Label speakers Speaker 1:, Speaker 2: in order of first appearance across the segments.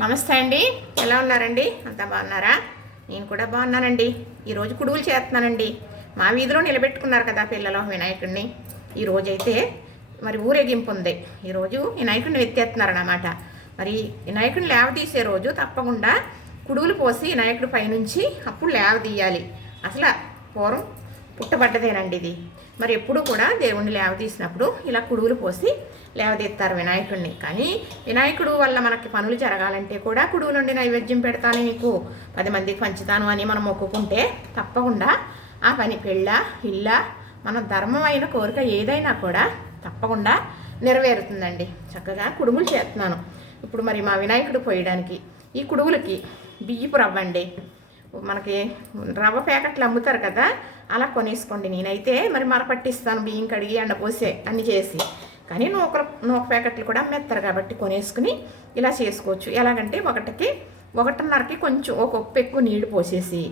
Speaker 1: నమస్తే అండి. ఎలా ఉన్నారండి? అంతా బాగున్నారా? నేను కూడా బాగున్నానండి. ఈరోజు కుడుగులు చేస్తున్నానండి. మా వీధిలో నిలబెట్టుకున్నారు కదా పిల్లలు వినాయకుడిని. ఈరోజు అయితే మరి ఊరేగింపు ఉంది. ఈరోజు వినాయకుడిని ఎత్తేస్తున్నారన్నమాట మరి వినాయకుడిని లేవ తీసే రోజు తప్పకుండా కుడుగులు పోసి వినాయకుడి పైనుంచి అప్పుడు లేవ తీయాలి అసలు పూర్వం పుట్టబడ్డదేనండి ఇది. మరి ఎప్పుడు కూడా దేవుణ్ణి లేవదీసినప్పుడు ఇలా కుడుగులు పోసి లేవదీస్తారు వినాయకుడిని కానీ వినాయకుడు వల్ల మనకి పనులు జరగాలంటే కూడా కుడుగులు నుండి నైవేద్యం పెడతాను నీకు. పది మందికి పంచుతాను అని మనం మొక్కుకుంటే తప్పకుండా ఆ పని పెళ్ళ ఇళ్ళ మన ధర్మమైన కోరిక ఏదైనా కూడా తప్పకుండా నెరవేరుతుందండి. చక్కగా కుడుములు చేస్తున్నాను. ఇప్పుడు మరి మా వినాయకుడు పోయడానికి ఈ కుడువులకి బియ్యపు రవ్వండి. మనకి రవ్వ ప్యాకెట్లు అమ్ముతారు కదా అలా కొనేసుకోండి నేనైతే. మరి మరపట్టిస్తాను బియ్యం కడిగి ఎండపోసే అన్ని చేసి. కానీ నూక నూక ప్యాకెట్లు కూడా అమ్మేస్తారు కాబట్టి కొనేసుకుని ఇలా చేసుకోవచ్చు. ఎలాగంటే ఒకటికి ఒకటిన్నరకి కొంచెం ఒక ఉప్పు ఎక్కువ నీళ్ళు పోసేసి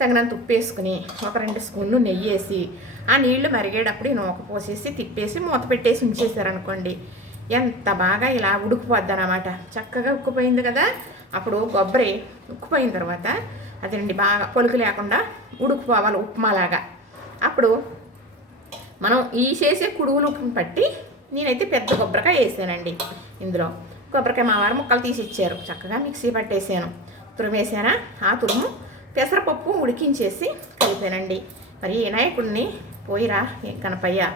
Speaker 1: తగినంత ఉప్పు వేసుకుని ఒక రెండు స్పూన్లు నెయ్యి వేసి ఆ నీళ్ళు మరిగేటప్పుడు నూక పోసేసి తిప్పేసి మూత పెట్టేసి ఉంచేసారనుకోండి ఎంత బాగా ఇలా ఉడికిపోద్ది అనమాట చక్కగా ఉక్కిపోయింది కదా. అప్పుడు కొబ్బరి ఉక్కిపోయిన తర్వాత అదండి బాగా పొలుకు లేకుండా ఉడుకుపోవాలి ఉప్మాలాగా. అప్పుడు మనం ఈ చేసే కుడుగును పట్టి నేనైతే పెద్ద కొబ్బరికాయ వేసానండి ఇందులో. కొబ్బరికాయ మా వారు ముక్కలు తీసి ఇచ్చారు చక్కగా మిక్సీ పట్టేసాను. తురిమేసానా ఆ తురుము పెసరపప్పు ఉడికించేసి కలిపానండి. మరి వినాయకుడిని పోయిరా కనపయ్యా?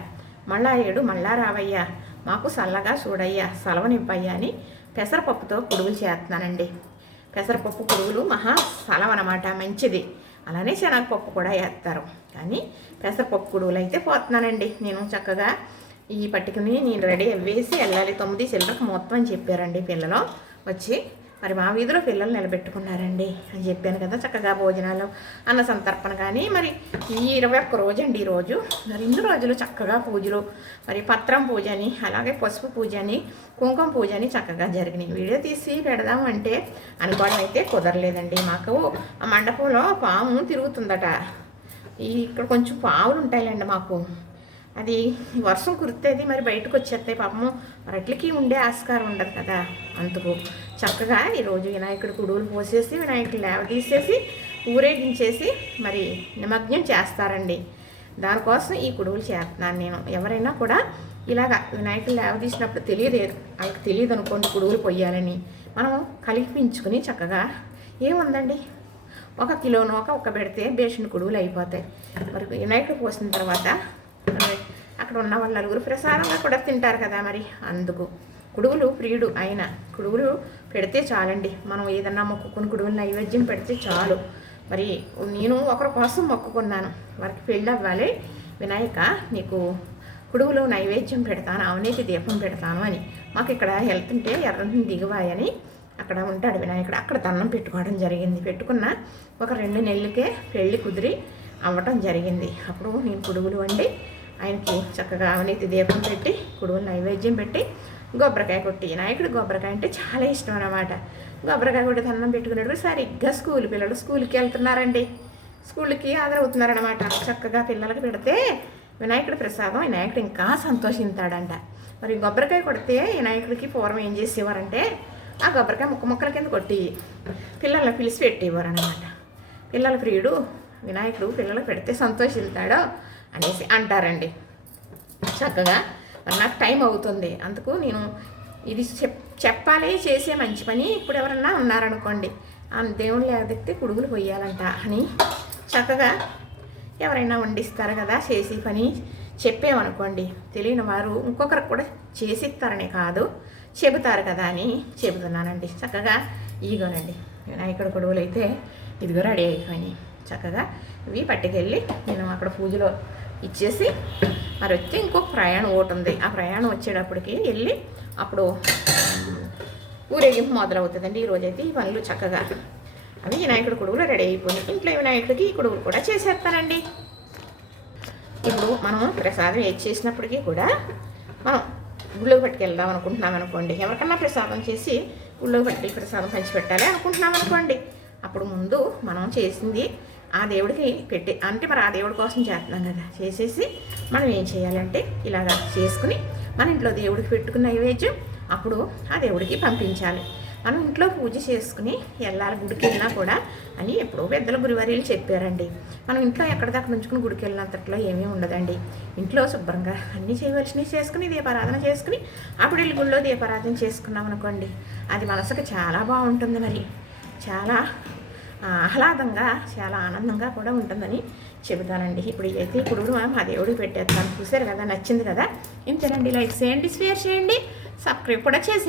Speaker 1: మళ్ళా ఏడు మళ్ళా రావయ్యా. మాకు చల్లగా చూడయ్యా సెలవనివ్వయ్యా అని పెసరపప్పుతో కుడుగులు చేస్తున్నానండి. పెసరపప్పు పురుగులు మహా సలం అనమాట మంచిది. అలానే శనగపప్పు కూడా వేస్తారు కానీ పెసరపప్పు పురుగులు అయితే పోతున్నానండి. నేను చక్కగా ఈ పట్టుకుని నేను రెడీ వేసి వెళ్ళాలి తొమ్మిది చిల్లరకు మొత్తం అని చెప్పారండి పిల్లలు. వచ్చి మరి మా వీధిలో పిల్లలు నిలబెట్టుకున్నారండి అని చెప్పాను కదా చక్కగా భోజనాలు అన్న సంతర్పణ కానీ. మరి ఈ ఇరవై ఒక్క రోజు అండి ఈ రోజు. మరి ఇన్ని రోజులు చక్కగా పూజలు మరి పత్రం పూజ అని అలాగే పసుపు పూజ అని కుంకుమ పూజ అని చక్కగా జరిగినాయి. వీడియో తీసి పెడదాం అంటే అనుకోవడం అయితే కుదరలేదండి మాకు. ఆ మండపంలో పాము తిరుగుతుందట. ఈ ఇక్కడ కొంచెం పావులు ఉంటాయిలేండి మాకు. అది వర్షం కురితేది మరి బయటకు వచ్చేస్తాయి పాపము. రెట్లకి ఉండే ఆస్కారం ఉండదు కదా. అందుకు చక్కగా ఈరోజు వినాయకుడు కుడువులు పోసేసి వినాయకుడు లేవ తీసేసి ఊరేగించేసి మరి నిమగ్నం చేస్తారండి. దానికోసం ఈ కుడువులు చేస్తున్నాను నేను. ఎవరైనా కూడా ఇలాగా వినాయకుడు లేవ తీసినప్పుడు తెలియదు వాళ్ళకి తెలియదు అనుకోండి కుడువులు పొయ్యాలని. మనం కలిపించుకుని చక్కగా ఏముందండి? ఒక కిలో నూక ఒక పెడితే బేషన్ కుడువులు అయిపోతాయి. మరి వినాయకుడు పోసిన తర్వాత అక్కడ ఉన్న వాళ్ళు నలుగురు ప్రసాదంగా కూడా తింటారు కదా మరి. అందుకు కుడుగులు ప్రియుడు ఆయన కుడుగులు పెడితే చాలండి. మనం ఏదన్నా మొక్కుకుని కుడుగులు నైవేద్యం పెడితే చాలు. మరి నేను ఒకరి కోసం మొక్కుకున్నాను. వారికి పెళ్ళి అవ్వాలి. వినాయక నీకు కుడువులు నైవేద్యం పెడతాను అవినీతి దీపం పెడతాను అని. మాకు ఇక్కడ వెళ్తుంటే ఎర్రని దిగువాయని అక్కడ ఉంటాడు వినాయకుడు. అక్కడ దండం పెట్టుకోవడం జరిగింది. పెట్టుకున్న ఒక రెండు నెలలకే పెళ్ళి కుదిరి అవ్వటం జరిగింది. అప్పుడు నేను కుడుగులు వండి ఆయనకి చక్కగా అవినీతి దీపం పెట్టి కుడువు నైవేద్యం పెట్టి గొబ్బరికాయ కొట్టి. నాయకుడు గొబ్బరికాయ అంటే చాలా ఇష్టం అన్నమాట. గొబ్బరికాయ కొట్టి దండం పెట్టుకున్నప్పుడు సరిగ్గా స్కూల్ పిల్లలు స్కూల్కి వెళ్తున్నారండి. స్కూల్కి ఆదరవుతున్నారనమాట చక్కగా పిల్లలకి పెడితే వినాయకుడి ప్రసాదం వినాయకుడు ఇంకా సంతోషిస్తాడంట మరి కొబ్బరికాయ కొడితే వినాయకుడికి పూర్వం ఏం చేసేవారంటే ఆ కొబ్బరికాయ ముక్క ముక్కల కింద కొట్టి పిల్లల్ని పిలిచి పెట్టేవారు అనమాట పిల్లల ప్రియుడు వినాయకుడు పిల్లలకు పెడితే సంతోషిస్తాడో అనేసి అంటారండి. చక్కగా మరి నాకు టైం అవుతుంది. అందుకు నేను ఇది చెప్ చెప్పాలి చేసే మంచి పని ఇప్పుడు ఎవరన్నా ఉన్నారనుకోండి. ఆ దేవుళ్ళు ఎదిగితే కుడుగులు పోయాలంట అని చక్కగా ఎవరైనా వండిస్తారు కదా చేసే పని చెప్పామనుకోండి. తెలియని వారు ఇంకొకరికి కూడా చేసిస్తారనే కాదు చెబుతారు కదా అని చెబుతున్నానండి. చక్కగా ఈగోనండి వినాయకుడు కొడుగులు అయితే ఇదిగో రెడీ అయిపోయినాయి. చక్కగా ఇవి పట్టుకెళ్ళి నేను అక్కడ పూజలో ఇచ్చేసి మరి వచ్చి ఇంకో ప్రయాణం ఒకటి ఉంది. ఆ ప్రయాణం వచ్చేటప్పటికి వెళ్ళి అప్పుడు ఊరేగింపు మొదలవుతుందండి. ఈరోజైతే ఈ పనులు చక్కగా. అవి వినాయకుడు కొడుకులు రెడీ అయిపోయింది ఇంట్లో వినాయకుడికి ఈ కొడుకులు కూడా చేసేస్తానండి ఇప్పుడు మనం ప్రసాదం ఏది చేసినప్పటికీ కూడా మనం గుళ్ళోకి పట్టుకెళ్దాం అనుకుంటున్నాం అనుకోండి. ఎవరికన్నా ప్రసాదం చేసి గుళ్ళోకి పట్టుకెళ్ళి ప్రసాదం పంచిపెట్టాలి అనుకుంటున్నాం అనుకోండి. అప్పుడు ముందు మనం చేసింది ఆ దేవుడికి పెట్టి అంటే మరి ఆ దేవుడి కోసం చేస్తున్నాం కదా చేసేసి మనం ఏం చేయాలంటే ఇలాగ చేసుకుని మన ఇంట్లో దేవుడికి పెట్టుకున్న నైవేద్యం అప్పుడు ఆ దేవుడికి పంపించాలి. మనం ఇంట్లో పూజ చేసుకుని వెళ్ళాలి గుడికి వెళ్ళినా కూడా అని ఎప్పుడో పెద్దల గురువారీలు చెప్పారండి. మనం ఇంట్లో ఎక్కడిదాకా నుంచుకుని గుడికి వెళ్ళినంతట్లో ఏమీ ఉండదండి. ఇంట్లో శుభ్రంగా అన్నీ చేయవలసినవి చేసుకుని దీపారాధన చేసుకుని అప్పుడు వెళ్ళి గుళ్ళో దీపారాధన చేసుకున్నాం అనుకోండి అది మనసుకు చాలా బాగుంటుంది మరి. చాలా ఆహ్లాదంగా చాలా ఆనందంగా కూడా ఉంటుందని చెబుతానండి. ఇప్పుడు అయితే ఇప్పుడు మా దేవుడికి పెట్టేస్తాను చూసారు కదా? నచ్చింది కదా? ఇంతేనండి. లైక్ చేయండి షేర్ చేయండి సబ్స్క్రైబ్ కూడా చేసి